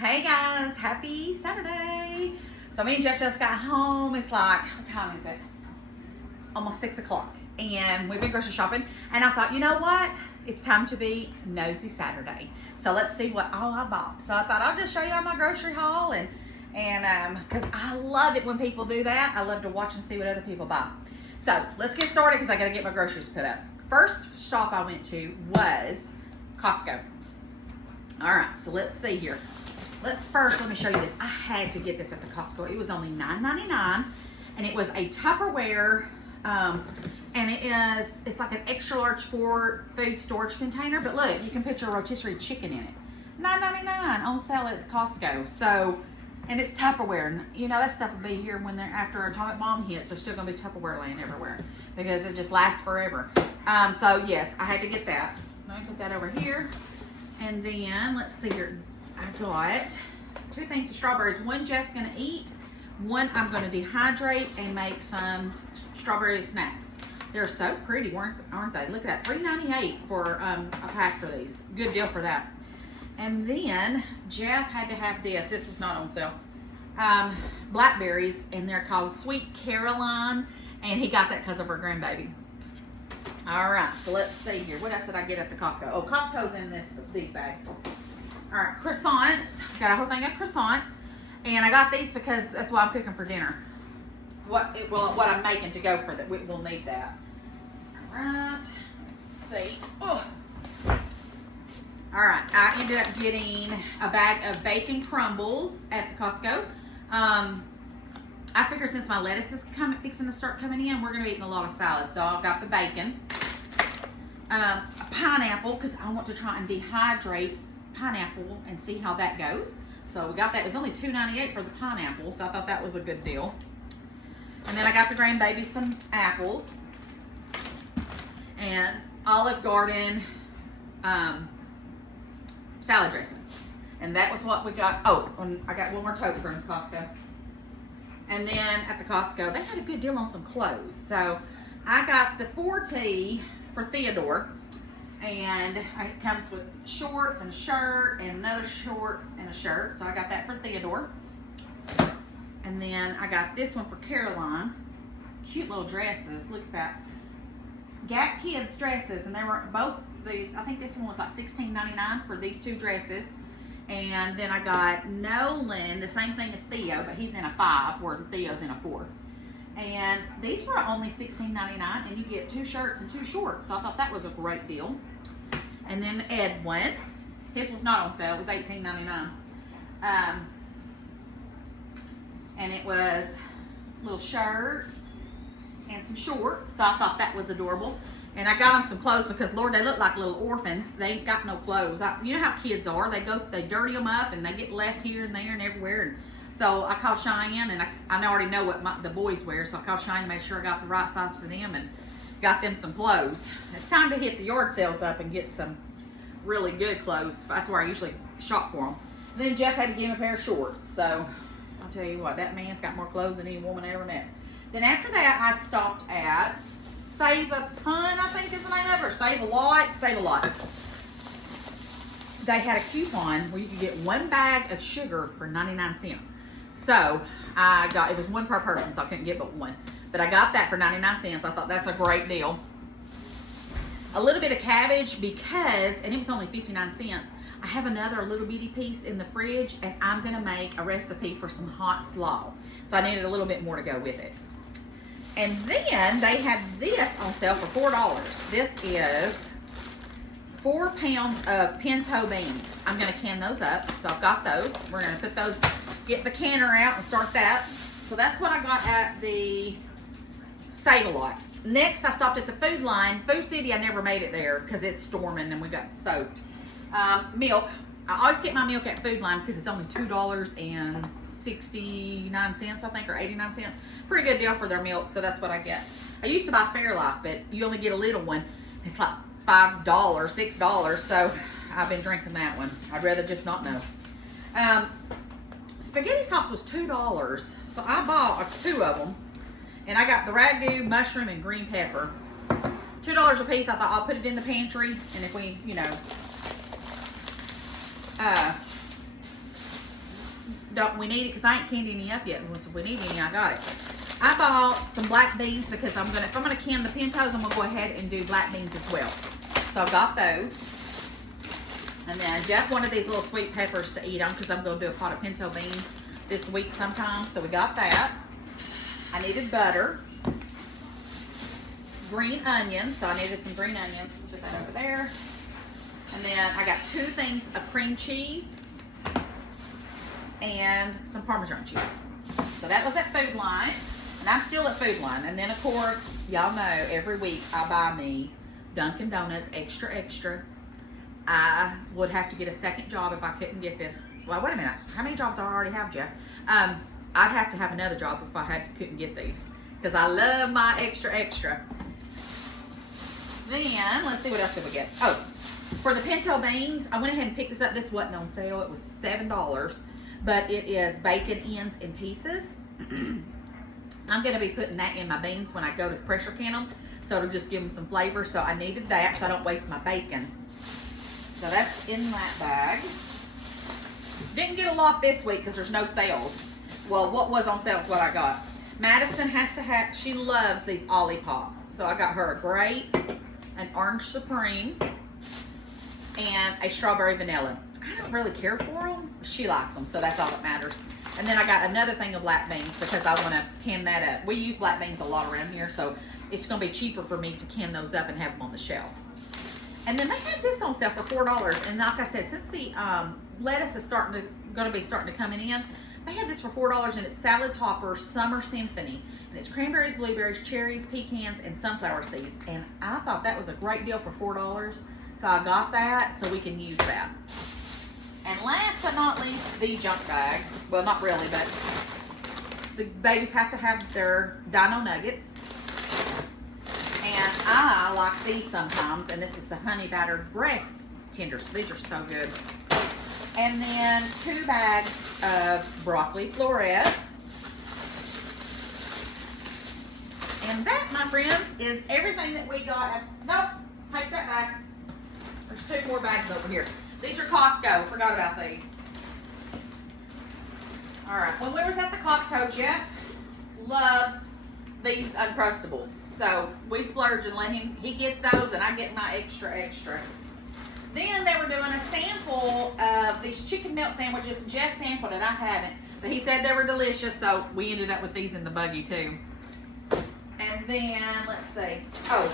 Hey guys, happy Saturday. So me and Jeff just got home. It's like, what time is it? Almost 6 o'clock. And we've been grocery shopping. And I thought, you know what? It's time to be nosy Saturday. So let's see what all I bought. So I thought I'll just show you all my grocery haul. And because I love it when people do that. I love to watch and see what other people buy. So let's get started because I got to get my groceries put up. First shop I went to was Costco. All right, so let's see here. Let me show you this. I had to get this at the Costco. It was only $9.99, and it was a Tupperware, and it's like an extra large food storage container. But look, you can put your rotisserie chicken in it. $9.99 on sale at the Costco. So, and it's Tupperware. And you know that stuff will be here when after atomic bomb hits. There's still gonna be Tupperware laying everywhere because it just lasts forever. So yes, I had to get that. Let me put that over here, and then let's see here. I got 2 things of strawberries. One Jeff's gonna eat. One I'm gonna dehydrate and make some strawberry snacks. They're so pretty, aren't they? Look at that, $3.98 for a pack for these. Good deal for that. And then Jeff had to have this. This was not on sale. Blackberries, and they're called Sweet Caroline, and he got that because of her grandbaby. All right, so let's see here. What else did I get at the Costco? Oh, Costco's in these bags. All right, croissants. Got a whole thing of croissants, and I got these because that's what I'm cooking for dinner. What I'm making to go for that. We'll need that. All right. Let's see. Oh. All right. I ended up getting a bag of bacon crumbles at the Costco. I figure since my lettuce is fixing to start coming in, we're gonna be eating a lot of salad. So I got the bacon, a pineapple because I want to try and dehydrate pineapple and see how that goes. So we got that. It was only $2.98 for the pineapple, so I thought that was a good deal. And then I got the grandbaby some apples and Olive Garden salad dressing, and that was what we got. Oh, and I got one more tote from Costco. And then at the Costco they had a good deal on some clothes, so I got the 4T for Theodore. And it comes with shorts and a shirt and another shorts and a shirt. So I got that for Theodore. And then I got this one for Caroline. Cute little dresses. Look at that. Gap Kids dresses. And they were both these. I think this one was like $16.99 for these 2 dresses. And then I got Nolan, the same thing as Theo, but he's in a 5 where Theo's in a 4. And these were only $16.99, and you get 2 shirts and 2 shorts. So I thought that was a great deal. And then Edwin, his was not on sale. It was $18.99. And it was a little shirt and some shorts. So I thought that was adorable. And I got them some clothes because, Lord, they look like little orphans. They ain't got no clothes. You know how kids are. They dirty them up, and they get left here and there and everywhere. And so I called Cheyenne, and I already know what the boys wear, so I called Cheyenne to make sure I got the right size for them and got them some clothes. It's time to hit the yard sales up and get some really good clothes. That's where I usually shop for them. And then Jeff had to give him a pair of shorts, so I'll tell you what, that man's got more clothes than any woman I ever met. Then after that, I stopped at Save a Ton, I think is the name of it, or Save a Lot. They had a coupon where you could get 1 bag of sugar for 99 cents. So it was 1 per person, so I couldn't get but 1. But I got that for 99 cents. I thought that's a great deal. A little bit of cabbage because, and it was only 59 cents. I have another little bitty piece in the fridge, and I'm gonna make a recipe for some hot slaw. So I needed a little bit more to go with it. And then they had this on sale for $4. This is 4 pounds of pinto beans. I'm gonna can those up, so I've got those. We're gonna put those, get the canner out and start that. So that's what I got at the Save-A-Lot. Next, I stopped at the Food Line. Food City, I never made it there because it's storming and we got soaked. Milk. I always get my milk at Food Line because it's only $2.69, I think, or 89 cents. Pretty good deal for their milk, so that's what I get. I used to buy Fairlife, but you only get a little one. It's like $5, $6, so I've been drinking that one. I'd rather just not know. Spaghetti sauce was $2, so I bought 2 of them. And I got the ragu, mushroom, and green pepper. $2 a piece. I thought I'll put it in the pantry, and if we, don't we need it? Because I ain't canned any up yet. So if we need any, I got it. I bought some black beans because if I'm gonna can the pintos, I'm gonna go ahead and do black beans as well. So I got those. And then Jeff wanted these little sweet peppers to eat on because I'm gonna do a pot of pinto beans this week sometime. So we got that. I needed butter. Green onions, so I needed some green onions. Put that over there. And then I got 2 things of cream cheese and some Parmesan cheese. So that was at Food Line. And I'm still at Food Line. And then, of course, y'all know every week I buy me Dunkin' Donuts extra, extra. I would have to get a second job if I couldn't get this. Well, wait a minute. How many jobs do I already have, Jeff? I'd have to have another job if I couldn't get these. Because I love my extra, extra. Then, let's see what else did we get. Oh, for the pinto beans, I went ahead and picked this up. This wasn't on sale. It was $7. But it is bacon ends in pieces. I'm going to be putting that in my beans when I go to pressure can them. So it'll just give them some flavor. So I needed that so I don't waste my bacon. So that's in that bag. Didn't get a lot this week because there's no sales. Well, what was on sale is what I got. Madison has to have, she loves these Olippops. So I got her a grape, an orange supreme, and a strawberry vanilla. I don't really care for them. She likes them, so that's all that matters. And then I got another thing of black beans because I want to can that up. We use black beans a lot around here, so it's going to be cheaper for me to can those up and have them on the shelf. And then they had this on sale for $4. And like I said, since the lettuce is going to be starting to come in, they had this for $4, and it's salad toppers, summer symphony, and it's cranberries, blueberries, cherries, pecans, and sunflower seeds. And I thought that was a great deal for $4, so I got that so we can use that. And last but not least, the junk bag. Well, not really, but the babies have to have their dino nuggets. And I like these sometimes, and this is the honey battered breast tenders. These are so good. And then 2 bags of broccoli florets. And that, my friends, is everything that we got. Nope, take that back. There's 2 more bags over here. These are Costco. Forgot about these. All right. When we was at the Costco, Jeff loves these Uncrustables. So we splurge and let him. He gets those, and I get my extra, extra. Then they were doing a sample of these chicken melt sandwiches. Jeff sampled it. I haven't. But he said they were delicious, so we ended up with these in the buggy, too. And then, let's see. Oh,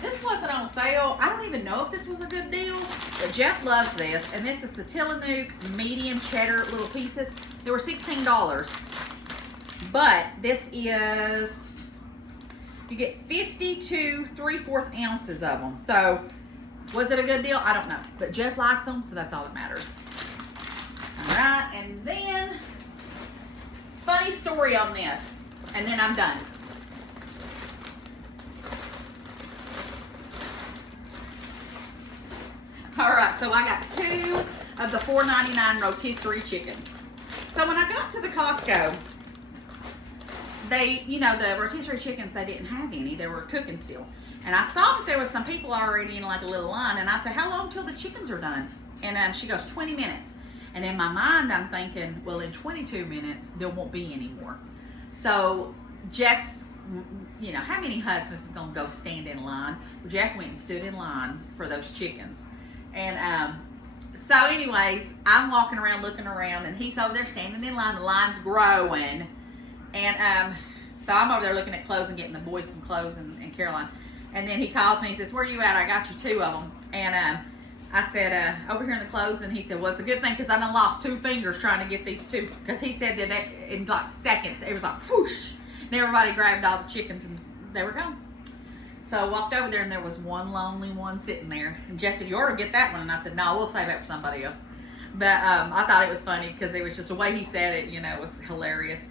this wasn't on sale. I don't even know if this was a good deal, but Jeff loves this. And this is the Tillamook medium cheddar little pieces. They were $16. But this is, you get 52 3/4 ounces of them. So, was it a good deal? I don't know. But Jeff likes them, so that's all that matters. All right, and then, funny story on this. And then I'm done. All right, so I got 2 of the $4.99 rotisserie chickens. So when I got to the Costco, they, the rotisserie chickens, they didn't have any. They were cooking still. And I saw that there was some people already in like a little line. And I said, how long till the chickens are done? And she goes, 20 minutes. And in my mind, I'm thinking, well, in 22 minutes, there won't be any more. So Jeff's, how many husbands is going to go stand in line? Well, Jeff went and stood in line for those chickens. And so anyways, I'm walking around looking around, and he's over there standing in line. The line's growing. And so I'm over there looking at clothes and getting the boys some clothes and Caroline. And then he calls me. He says, where are you at? I got you 2 of them. And I said, over here in the clothes. And he said, well, it's a good thing because I done lost 2 fingers trying to get these 2. Because he said that in like seconds, it was like whoosh. And everybody grabbed all the chickens and they were gone. So I walked over there and there was one lonely one sitting there. And Jess said, you ought to get that one. And I said, no, we'll save it for somebody else. But I thought it was funny because it was just the way he said it, was hilarious.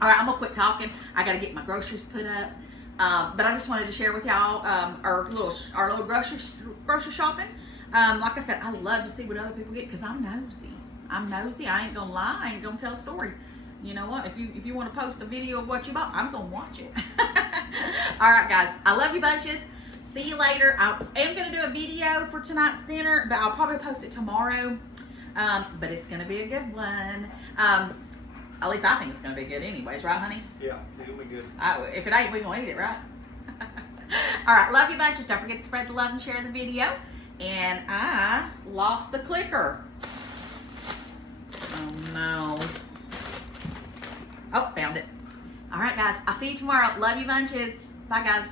All right, I'm going to quit talking. I got to get my groceries put up. But I just wanted to share with y'all our little grocery shopping. Like I said, I love to see what other people get because I'm nosy. I ain't going to lie. I ain't going to tell a story. You know what? If you want to post a video of what you bought, I'm going to watch it. All right, guys. I love you bunches. See you later. I am going to do a video for tonight's dinner, but I'll probably post it tomorrow. But it's gonna be a good one. At least I think it's gonna be good anyways, right, honey? Yeah, it'll be good. If it ain't, we're gonna eat it, right? All right, love you bunches. Don't forget to spread the love and share the video. And I lost the clicker. Oh no. Oh, found it. All right, guys. I'll see you tomorrow. Love you bunches. Bye, guys.